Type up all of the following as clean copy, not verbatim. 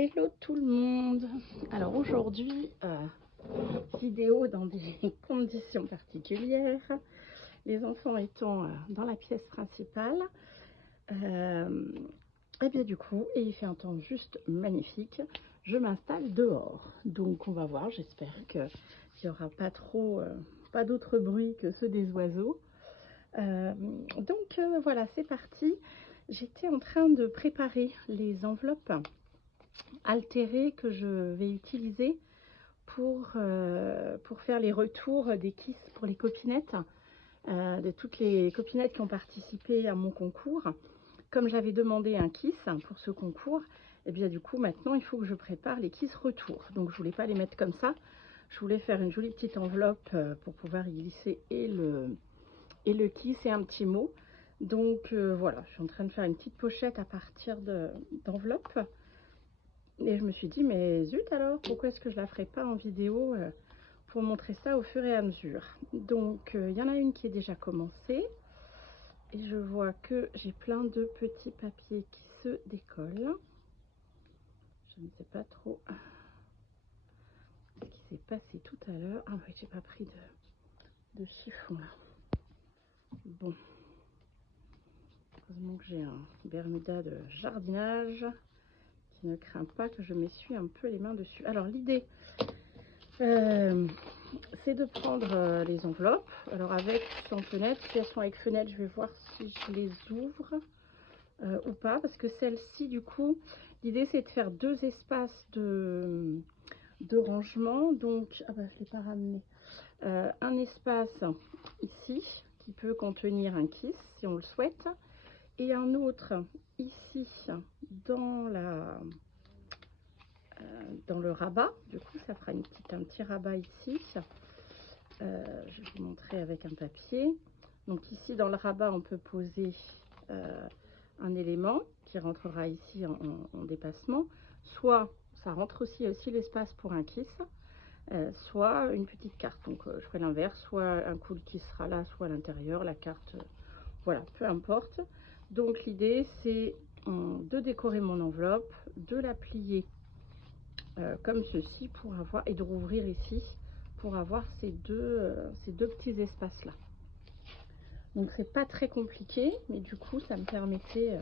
Hello tout le monde. Alors aujourd'hui, vidéo dans des conditions particulières. Les enfants étant dans la pièce principale. Et bien du coup, et il fait un temps juste magnifique, je m'installe dehors. Donc on va voir, j'espère qu'il n'y aura pas trop, pas d'autres bruits que ceux des oiseaux. Voilà, c'est parti. J'étais en train de préparer les enveloppes altérées que je vais utiliser pour faire les retours des kisses pour les copinettes, de toutes les copinettes qui ont participé à mon concours. Comme j'avais demandé un kiss pour ce concours, et bien du coup maintenant il faut que je prépare les kisses retour. Donc je voulais pas les mettre comme ça, je voulais faire une jolie petite enveloppe pour pouvoir y glisser et le kiss et un petit mot. Donc voilà, je suis en train de faire une petite pochette à partir d'enveloppe. Et je me suis dit, mais zut alors, pourquoi est-ce que je la ferai pas en vidéo pour montrer ça au fur et à mesure. Donc il y en a une qui est déjà commencée. Et je vois que j'ai plein de petits papiers qui se décollent. Je ne sais pas trop ce qui s'est passé tout à l'heure. Ah oui, j'ai pas pris de chiffon là. Bon. Heureusement que j'ai un Bermuda de jardinage qui ne craint pas que je m'essuie un peu les mains dessus. Alors l'idée, c'est de prendre les enveloppes. Alors avec ou sans fenêtre, si elles sont avec fenêtre, je vais voir si je les ouvre ou pas. Parce que celle-ci, du coup, l'idée c'est de faire deux espaces de rangement. Donc, ah bah, je ne l'ai pas ramené. Un espace ici qui peut contenir un kiss si on le souhaite. Et un autre ici dans le rabat. Du coup ça fera un petit rabat ici. Je vais vous montrer avec un papier. Donc ici dans le rabat on peut poser un élément qui rentrera ici en dépassement. Soit ça rentre aussi l'espace pour un kiss, soit une petite carte. Donc je ferai l'inverse, soit un cool qui sera là, soit à l'intérieur, la carte, voilà, peu importe. Donc l'idée c'est de décorer mon enveloppe, de la plier comme ceci pour avoir, et de rouvrir ici pour avoir ces deux petits espaces là. Donc c'est pas très compliqué, mais du coup ça me permettait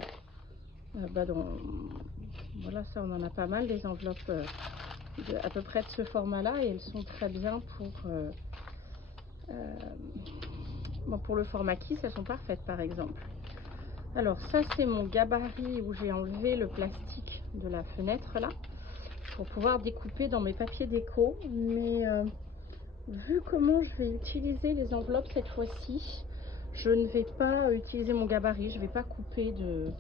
voilà, ça on en a pas mal des enveloppes à peu près de ce format là, et elles sont très bien pour le format kiss, elles sont parfaites par exemple. Alors ça c'est mon gabarit où j'ai enlevé le plastique de la fenêtre là pour pouvoir découper dans mes papiers déco. Mais vu comment je vais utiliser les enveloppes cette fois-ci, je ne vais pas utiliser mon gabarit, je vais pas couper de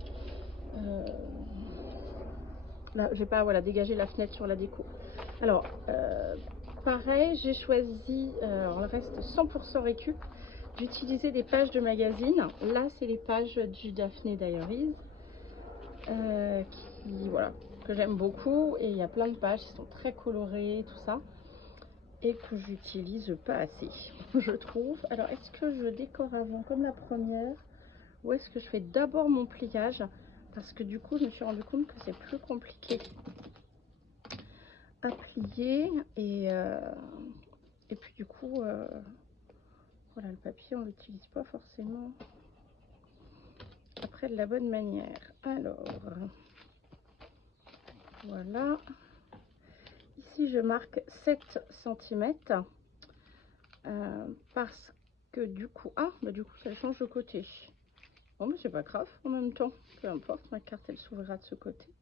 là, je vais pas, voilà, dégager la fenêtre sur la déco. Alors pareil, j'ai choisi, on reste 100% récup, d'utiliser des pages de magazine. Là c'est les pages du Daphné Diaries voilà, que j'aime beaucoup, et il y a plein de pages qui sont très colorées, tout ça, et que j'utilise pas assez je trouve. Alors est-ce que je décore avant comme la première, ou est-ce que je fais d'abord mon pliage, parce que du coup je me suis rendu compte que c'est plus compliqué à plier, et puis du coup voilà, le papier on l'utilise pas forcément après de la bonne manière. Alors voilà, ici je marque 7 cm parce que du coup, du coup ça change de côté. Bon, mais c'est pas grave, en même temps, peu importe, ma carte elle s'ouvrira de ce côté.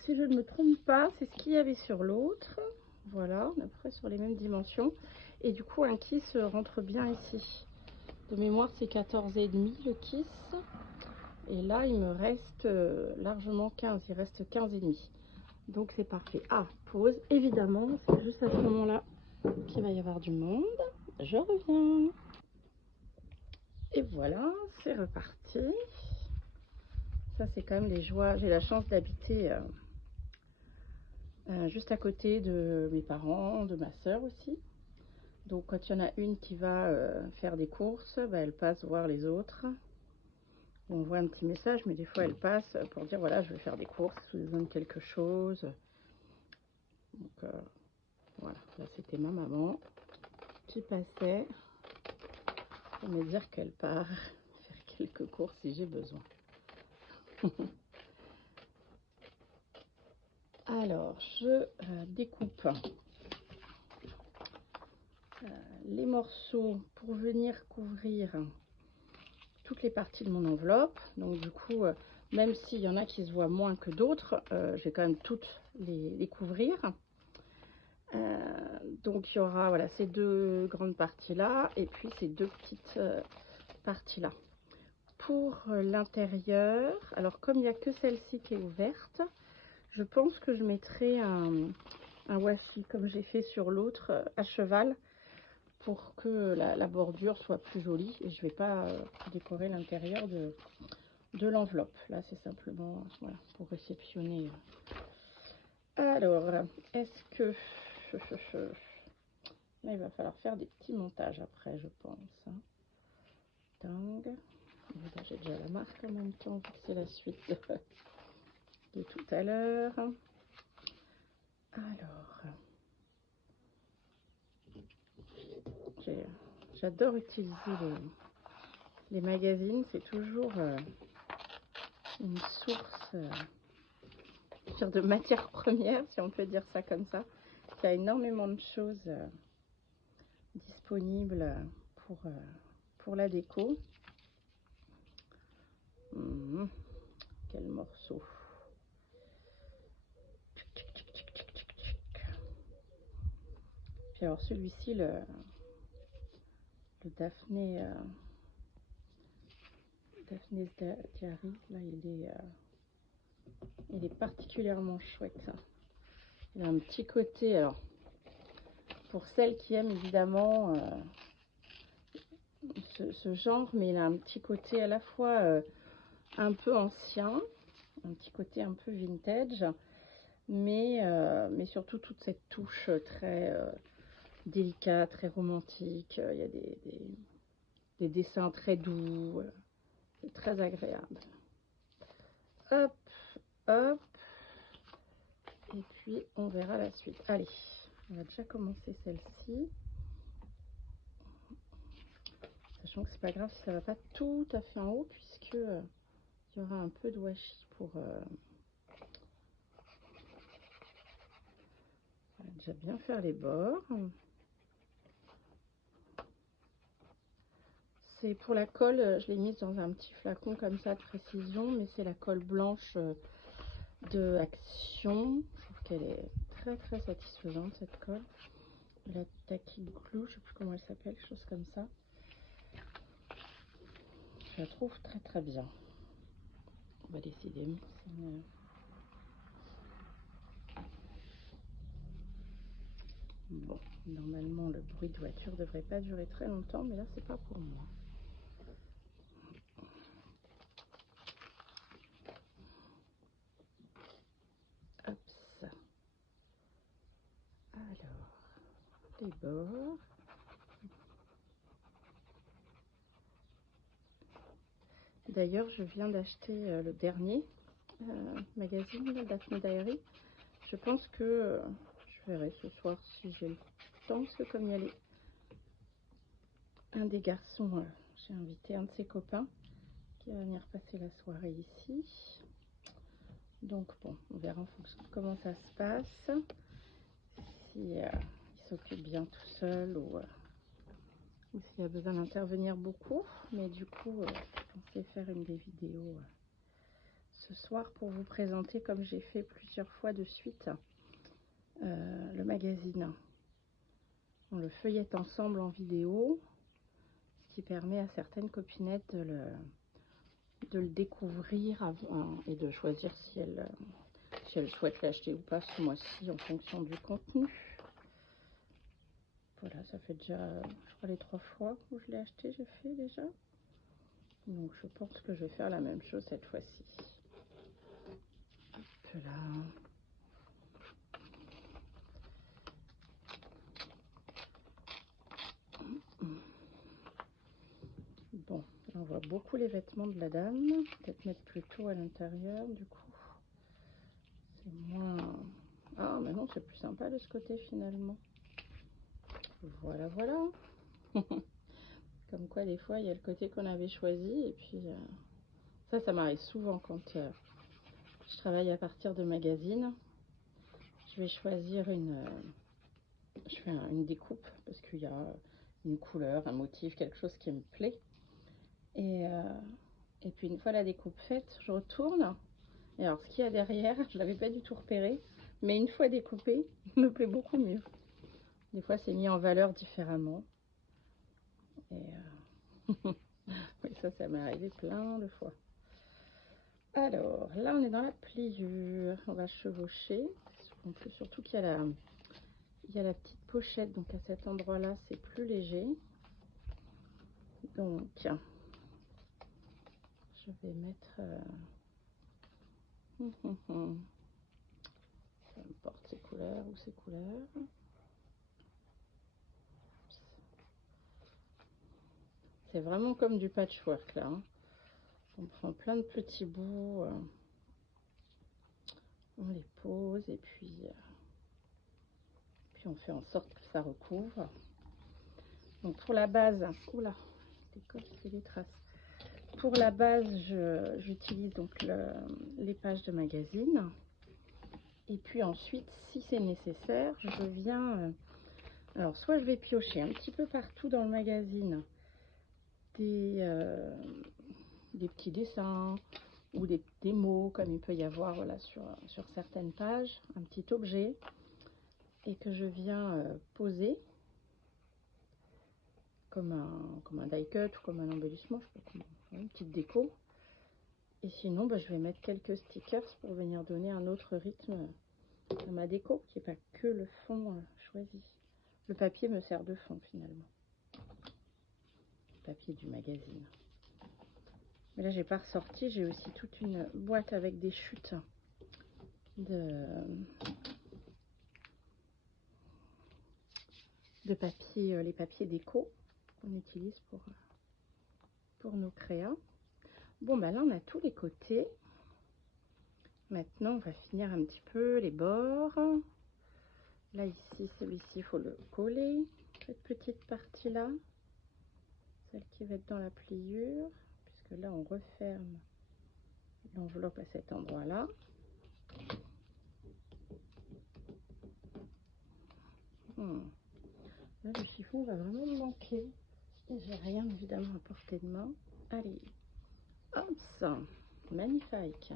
Si je ne me trompe pas, c'est ce qu'il y avait sur l'autre. Voilà, on est à peu près sur les mêmes dimensions. Et du coup, un kiss rentre bien ici. De mémoire, c'est 14,5 le kiss. Et là, il me reste largement 15. Il reste 15,5. Donc, c'est parfait. Ah, pause. Évidemment, c'est juste à ce moment-là qu'il va y avoir du monde. Je reviens. Et voilà, c'est reparti. Ça, c'est quand même les joies. J'ai la chance d'habiter juste à côté de mes parents, de ma soeur aussi. Donc quand il y en a une qui va faire des courses, elle passe voir les autres. On voit un petit message, mais des fois elle passe pour dire voilà, je vais faire des courses, je vous donne quelque chose. Donc voilà, là c'était ma maman qui passait pour me dire qu'elle part faire quelques courses si j'ai besoin. Alors, je découpe les morceaux pour venir couvrir toutes les parties de mon enveloppe. Donc du coup, même s'il y en a qui se voient moins que d'autres, je vais quand même toutes les couvrir. Donc il y aura voilà, ces deux grandes parties là et puis ces deux petites parties là. Pour l'intérieur, alors comme il n'y a que celle-ci qui est ouverte, je pense que je mettrai un washi comme j'ai fait sur l'autre à cheval pour que la bordure soit plus jolie, et je vais pas décorer l'intérieur de l'enveloppe. Là c'est simplement voilà, pour réceptionner. Alors est-ce que là, il va falloir faire des petits montages après, je pense, hein. Tang. J'ai déjà la marque en même temps, vu que c'est la suite de tout à l'heure. Alors, j'adore utiliser les magazines, c'est toujours une source de matières premières, si on peut dire ça comme ça. Il y a énormément de choses disponibles pour la déco. Quel morceau! Puis alors celui-ci, le Daphné Diary, là il est particulièrement chouette. Il a un petit côté, alors pour celles qui aiment évidemment ce genre, mais il a un petit côté à la fois un peu ancien, un petit côté un peu vintage, mais surtout toute cette touche très délicate, très romantique. Il y a des dessins très doux, c'est très agréable. Hop, hop, et puis on verra la suite. Allez, on va déjà commencer celle-ci. Sachant que c'est pas grave si ça va pas tout à fait en haut, puisque il y aura un peu de washi pour déjà bien faire les bords. C'est pour la colle, je l'ai mise dans un petit flacon comme ça de précision, mais c'est la colle blanche de Action. Je trouve qu'elle est très très satisfaisante, cette colle. La Tacky Glue, je sais plus comment elle s'appelle, quelque chose comme ça. Je la trouve très très bien. On va décider. Bon, normalement le bruit de voiture devrait pas durer très longtemps, mais là c'est pas pour moi. Hop, ça. Alors, les bords. D'ailleurs, je viens d'acheter le dernier magazine, le Daphné Diary. Je pense que je verrai ce soir si j'ai le temps, parce que comme il y a un des garçons, j'ai invité un de ses copains qui va venir passer la soirée ici. Donc bon, on verra en fonction de comment ça se passe. Si il s'occupe bien tout seul ou s'il a besoin d'intervenir beaucoup. Mais du coup, je pensais faire une des vidéos ce soir pour vous présenter, comme j'ai fait plusieurs fois de suite, le magazine. On le feuillette ensemble en vidéo, ce qui permet à certaines copinettes de le découvrir avant, et de choisir si elles souhaitent l'acheter ou pas ce mois-ci en fonction du contenu. Voilà, ça fait déjà, je crois, les 3 fois où je l'ai acheté, j'ai fait déjà. Donc je pense que je vais faire la même chose cette fois-ci. Hop là. Bon, on voit beaucoup les vêtements de la dame. Peut-être mettre plutôt à l'intérieur, du coup. C'est moins... Ah, mais non, c'est plus sympa de ce côté, finalement. Voilà, voilà. Comme quoi, des fois, il y a le côté qu'on avait choisi. Et puis, ça m'arrive souvent quand je travaille à partir de magazines. Je vais choisir je fais une découpe parce qu'il y a une couleur, un motif, quelque chose qui me plaît. Et puis, une fois la découpe faite, je retourne. Et alors, ce qu'il y a derrière, je ne l'avais pas du tout repéré. Mais une fois découpé, il me plaît beaucoup mieux. Des fois, c'est mis en valeur différemment. Et oui, ça m'est arrivé plein de fois. Alors, là, on est dans la pliure. On va chevaucher. Surtout qu'il y a la petite pochette. Donc, à cet endroit-là, c'est plus léger. Donc, je vais mettre... peu importe ces couleurs ou ces couleurs. C'est vraiment comme du patchwork, là. Hein. On prend plein de petits bouts. On les pose et puis on fait en sorte que ça recouvre. Donc pour la base, oula, des traces. Pour la base, j'utilise donc les pages de magazine. Et puis ensuite, si c'est nécessaire, je viens... alors soit je vais piocher un petit peu partout dans le magazine des petits dessins ou des mots comme il peut y avoir voilà, sur certaines pages, un petit objet. Et que je viens poser comme un die cut ou comme un embellissement, je sais pas comment, une petite déco. Et sinon, je vais mettre quelques stickers pour venir donner un autre rythme à ma déco, qui n'est pas que le fond choisi. Le papier me sert de fond finalement. Le papier du magazine. Mais là, j'ai pas ressorti, j'ai aussi toute une boîte avec des chutes de papier, les papiers déco qu'on utilise pour nos créas. Bon, là, on a tous les côtés. Maintenant, on va finir un petit peu les bords. Là, ici, celui-ci, il faut le coller. Cette petite partie-là, celle qui va être dans la pliure, puisque là, on referme l'enveloppe à cet endroit-là. Là, le chiffon va vraiment me manquer. Et j'ai rien, évidemment, à portée de main. Allez, hop, ça, magnifique.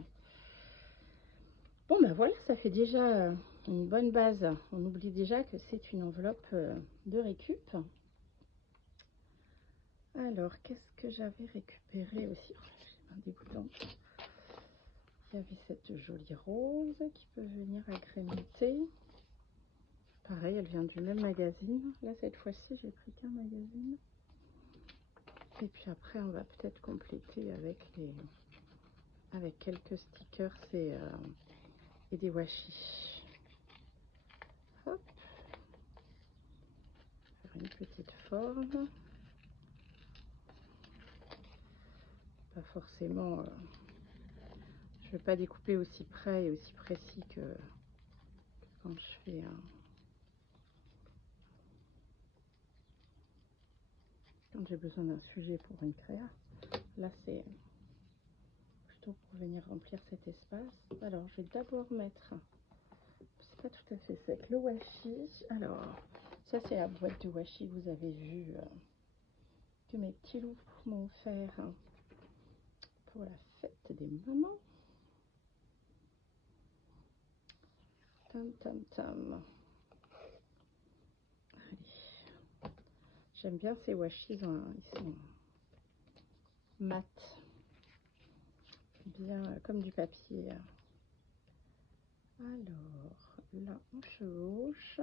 Bon, voilà, ça fait déjà une bonne base. On oublie déjà que c'est une enveloppe de récup. Alors, qu'est-ce que j'avais récupéré aussi? Oh, j'ai un dégoûtant. Il y avait cette jolie rose qui peut venir agrémenter. Pareil, elle vient du même magazine. Là, cette fois-ci, j'ai pris qu'un magazine. Et puis après, on va peut-être compléter avec quelques stickers et des washi. Hop. Faire une petite forme. Pas forcément... je ne vais pas découper aussi près et aussi précis que quand je fais quand j'ai besoin d'un sujet pour une créa. Là, c'est plutôt pour venir remplir cet espace. Alors, je vais d'abord mettre, c'est pas tout à fait sec, le washi. Alors, ça c'est la boîte de washi que vous avez vu que mes petits loups m'ont offert pour la fête des mamans. Tam tam tam. Allez. J'aime bien ces washi, ils sont mat, bien comme du papier. Alors là, on chevauche.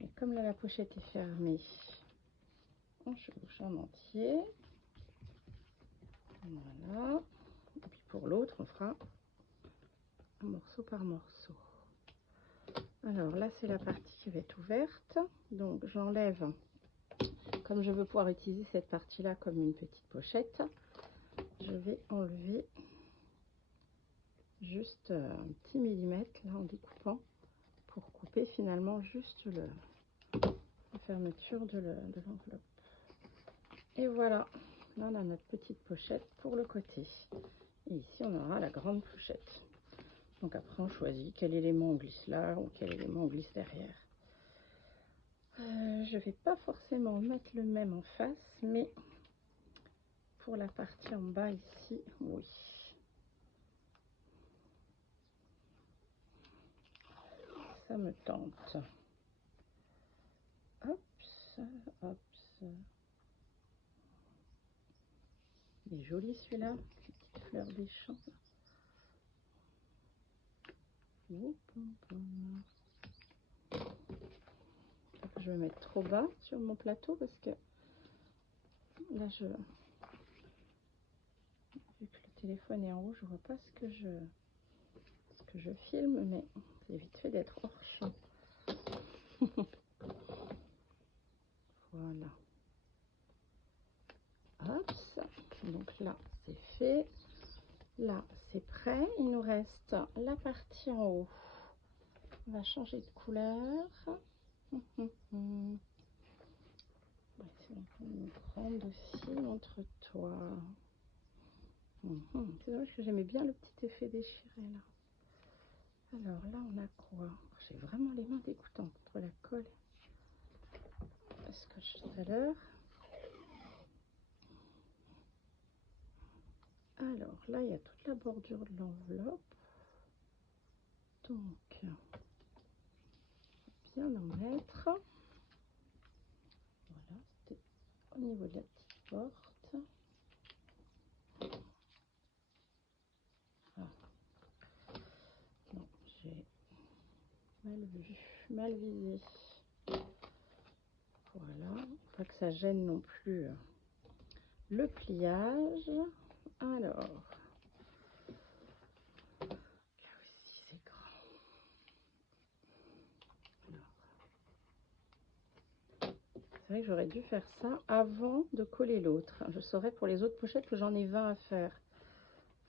Et comme là, la pochette est fermée, on chevauche en entier. Voilà. Et puis pour l'autre, on fera un morceau par morceau. Alors là, c'est la partie qui va être ouverte. Donc j'enlève comme je veux pouvoir utiliser cette partie-là comme une petite pochette, je vais enlever juste un petit millimètre là en découpant pour couper finalement juste la fermeture de l'enveloppe. Et voilà, là on a notre petite pochette pour le côté. Et ici on aura la grande pochette. Donc après on choisit quel élément on glisse là ou quel élément on glisse derrière. Je vais pas forcément mettre le même en face, mais pour la partie en bas ici, oui. Ça me tente. Hop, hop. Il est joli celui-là, petite fleur des champs. Je vais mettre trop bas sur mon plateau parce que là vu que le téléphone est en haut, je vois pas ce que je filme, mais c'est vite fait d'être hors champ. Voilà. Hop, donc là c'est fait, là c'est prêt. Il nous reste la partie en haut. On va changer de couleur. C'est une grande aussi, montre-toi. C'est dommage que j'aimais bien le petit effet déchiré là. Alors là on a quoi? J'ai vraiment les mains dégoûtantes entre la colle et le scotch tout à l'heure. Alors là il y a toute la bordure de l'enveloppe. Donc bien en mettre. Voilà, c'était au niveau de la petite porte. Ah. Non, j'ai mal vu, mal visé. Voilà, pas que ça gêne non plus le pliage. Alors, là aussi c'est grand. C'est vrai que j'aurais dû faire ça avant de coller l'autre. Je saurais pour les autres pochettes que j'en ai 20 à faire.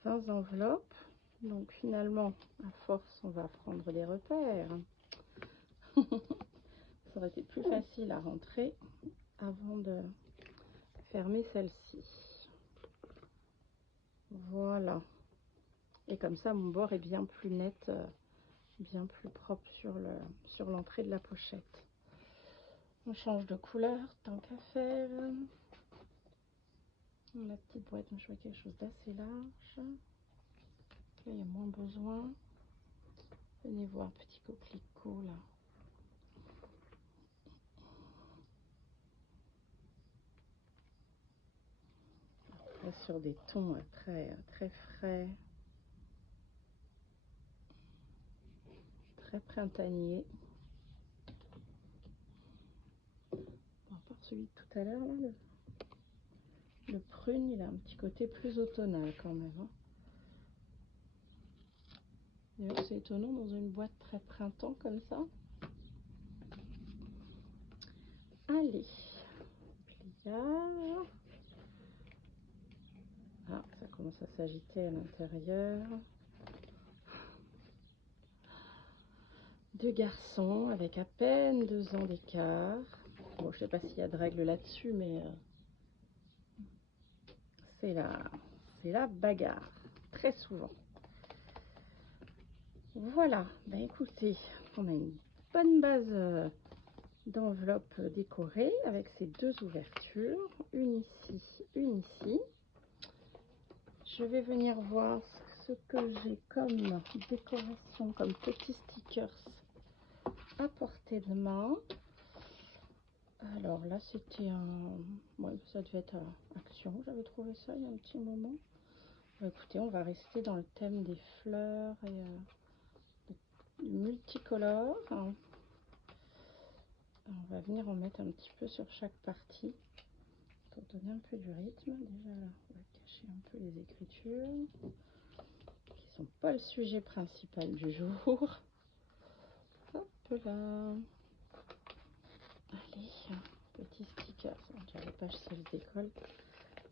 20 enveloppes. Donc finalement, à force, on va prendre des repères. Ça aurait été plus facile à rentrer avant de fermer celle-ci. Voilà. Et comme ça, mon bord est bien plus net, bien plus propre sur l'entrée de la pochette. On change de couleur, tant qu'à faire. La petite boîte, je vois quelque chose d'assez large. Là, il y a moins besoin. Venez voir, petit coquelicot là. Là, sur des tons très frais. Très printanier. Bon, à part celui de tout à l'heure, le prune, il a un petit côté plus automnal quand même. Hein. D'ailleurs, c'est étonnant dans une boîte très printemps comme ça. Allez, pliage. Ah, ça commence à s'agiter à l'intérieur. Deux garçons avec à peine 2 ans d'écart. Bon, je sais pas s'il y a de règles là-dessus, mais c'est la bagarre, très souvent. Voilà, ben écoutez, on a une bonne base d'enveloppe décorée avec ces 2 ouvertures, une ici, une ici. Je vais venir voir ce que j'ai comme décoration, comme petits stickers à portée de main. Alors là, c'était un... Ouais, ça devait être Action, j'avais trouvé ça il y a un petit moment. Bon, écoutez, on va rester dans le thème des fleurs et du multicolore. On va venir en mettre un petit peu sur chaque partie pour donner un peu du rythme. Déjà là, on va cacher un peu les écritures qui sont pas le sujet principal du jour. Hop là. Allez, petit sticker. Déjà, les pages, si elles se décollent,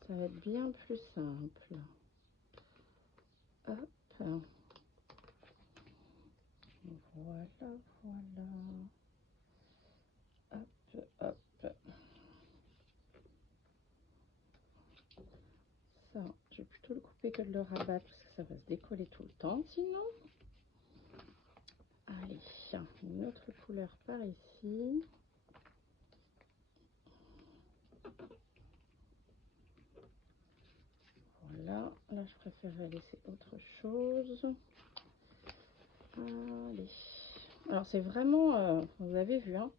ça va être bien plus simple. Hop. Voilà, voilà. Hop, hop. Ça, je vais plutôt le couper que de le rabattre parce que ça va se décoller tout le temps sinon. Allez, une autre couleur par ici. Voilà, là je préférerais laisser autre chose. Allez. Alors c'est vraiment, vous avez vu, hein,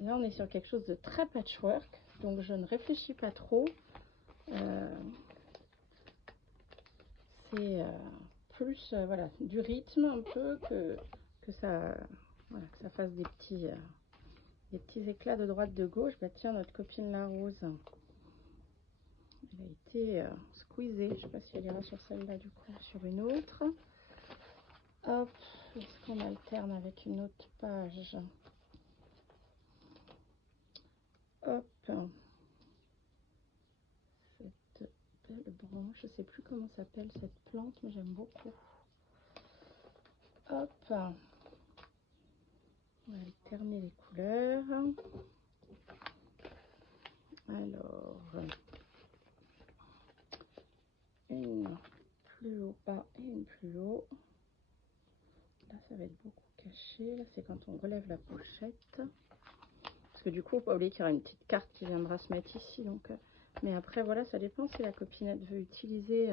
là on est sur quelque chose de très patchwork, donc je ne réfléchis pas trop. C'est plus voilà, du rythme un peu que ça, voilà, que ça fasse des petits éclats de droite de gauche. Bah tiens, notre copine la rose, elle a été squeezée. Je ne sais pas si elle ira sur celle-là du coup, sur une autre. Hop, est-ce qu'on alterne avec une autre page? Hop, cette belle branche, je ne sais plus comment s'appelle cette plante, mais j'aime beaucoup. Hop, on va alterner les couleurs. Alors, une plus haut bas et une plus haut. Là, ça va être beaucoup caché. Là, c'est quand on relève la pochette. Parce que du coup, faut pas oublier qu'il y aura une petite carte qui viendra se mettre ici. Donc, mais après, voilà, ça dépend si la copinette veut utiliser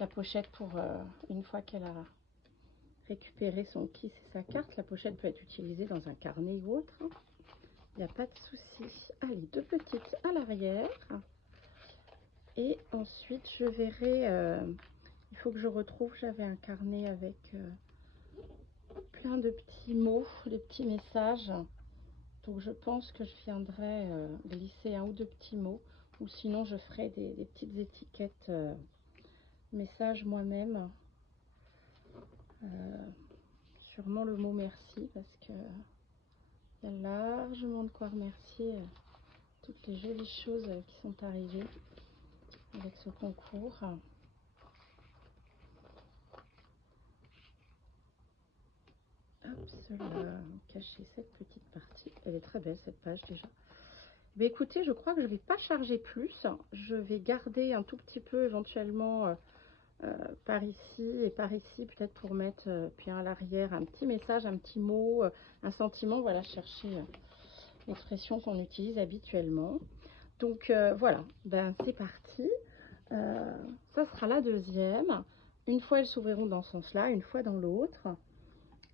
la pochette pour une fois qu'elle a récupéré son kiss et sa carte. La pochette peut être utilisée dans un carnet ou autre. Il n'y a pas de souci. Allez, deux petites à l'arrière. Et ensuite, je verrai... il faut que je retrouve, j'avais un carnet avec plein de petits mots, des petits messages. Donc je pense que je viendrai glisser un ou deux petits mots. Ou sinon, je ferai des petites étiquettes messages moi-même. Sûrement le mot merci parce que il y a largement de quoi remercier toutes les jolies choses qui sont arrivées avec ce concours. Hop, cela, cacher cette petite partie. Elle est très belle cette page déjà. Mais écoutez, je crois que je ne vais pas charger plus. Je vais garder un tout petit peu éventuellement par ici et par ici, peut-être pour mettre puis à l'arrière un petit message, un petit mot, un sentiment. Voilà, chercher l'expression qu'on utilise habituellement. Donc voilà, ben c'est parti. Ça sera la deuxième. Une fois elles s'ouvriront dans ce sens-là, une fois dans l'autre.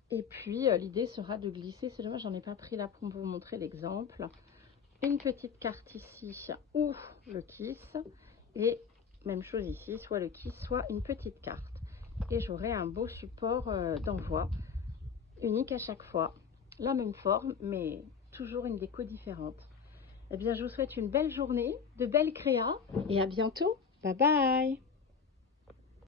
Et puis l'idée sera de glisser, c'est dommage, j'en ai pas pris là pour vous montrer l'exemple. Une petite carte ici ou le kiss. Et même chose ici, soit le kiss, soit une petite carte. Et j'aurai un beau support d'envoi, unique à chaque fois. La même forme, mais toujours une déco différente. Eh bien, je vous souhaite une belle journée, de belles créas et à bientôt. Bye bye!